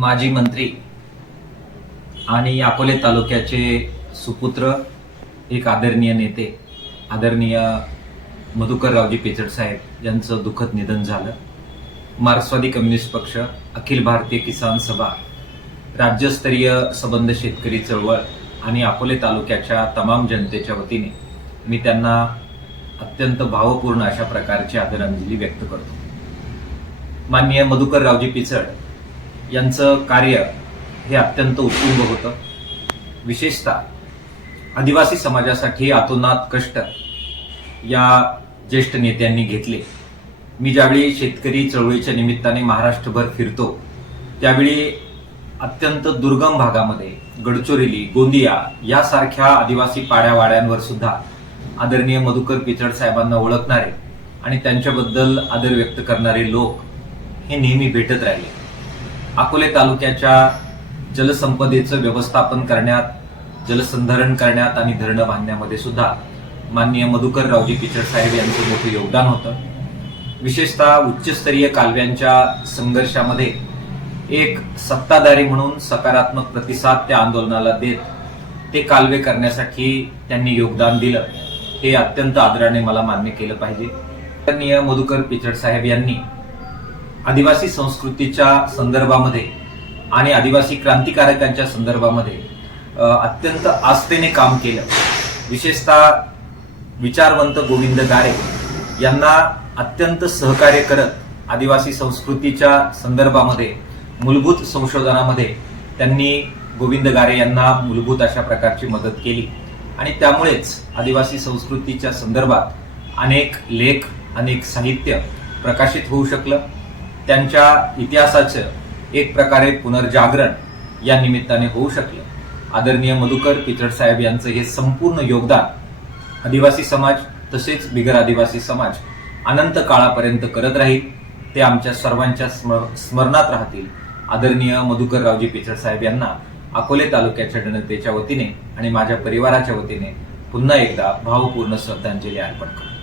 माजी मंत्री आणि अकोले तालुक्याचे सुपुत्र एक आदरणीय नेते आदरणीय मधुकररावजी पेचड साहेब यांचं दुःखद निधन झालं मार्क्सवादी कम्युनिस्ट पक्ष अखिल भारतीय किसान सभा राज्यस्तरीय सबंध शेतकरी चळवळ आणि अकोले तालुक्याच्या तमाम जनतेच्या वतीने मी त्यांना अत्यंत भावपूर्ण अशा प्रकारची आदरांजली व्यक्त करतो माननीय मधुकररावजी पिचड यांचं कार्य हे अत्यंत उत्तुंग होतं विशेषतः आदिवासी समाजासाठी आतोनात कष्ट या ज्येष्ठ नेत्यांनी घेतले मी ज्यावेळी शेतकरी चळवळीच्या निमित्ताने महाराष्ट्रभर फिरतो त्यावेळी अत्यंत दुर्गम भागामध्ये गडचोरेली गोंदिया यासारख्या आदिवासी पाड्यावाड्यांवर सुद्धा आदरणीय मधुकर पिचड साहेबांना ओळखणारे आणि त्यांच्याबद्दल आदर व्यक्त करणारे लोक हे नेहमी भेटत राहिले अकोले तालुक्याच्या जलसंपदेचं व्यवस्थापन करण्यात जलसंधारण करण्यात आणि धरणं बांधण्यामध्ये सुद्धा माननीय मधुकर रावजी पिचड साहेब यांचं मोठं योगदान होतं विशेषतः उच्चस्तरीय कालव्यांच्या संघर्षामध्ये एक सत्ताधारी म्हणून सकारात्मक प्रतिसाद त्या आंदोलनाला देत ते कालवे करण्यासाठी त्यांनी योगदान दिलं हे अत्यंत आदराने मला मान्य केलं पाहिजे माननीय मधुकर पिचड साहेब यांनी आदिवासी संस्कृतीच्या संदर्भामध्ये आणि आदिवासी क्रांतिकारकांच्या संदर्भामध्ये अत्यंत आस्थेने काम केलं विशेषतः विचारवंत गोविंद गारे यांना अत्यंत सहकार्य करत आदिवासी संस्कृतीच्या संदर्भामध्ये मूलभूत संशोधनामध्ये त्यांनी गोविंद गारे यांना मूलभूत अशा प्रकारची मदत केली आणि त्यामुळेच आदिवासी संस्कृतीच्या संदर्भात अनेक लेख अनेक साहित्य प्रकाशित होऊ शकलं त्यांच्या इतिहासाचं एक प्रकारे पुनर्जागरण या निमित्ताने होऊ शकलं आदरणीय मधुकर पितळ साहेब यांचं हे संपूर्ण योगदान आदिवासी समाज तसेच बिगर आदिवासी समाज अनंत काळापर्यंत करत राहील ते आमच्या सर्वांच्या स्मर स्मरणात राहतील आदरणीय मधुकररावजी पिचड साहेब यांना अकोले तालुक्याच्या जनतेच्या वतीने आणि माझ्या परिवाराच्या वतीने पुन्हा एकदा भावपूर्ण श्रद्धांजली अर्पण करतो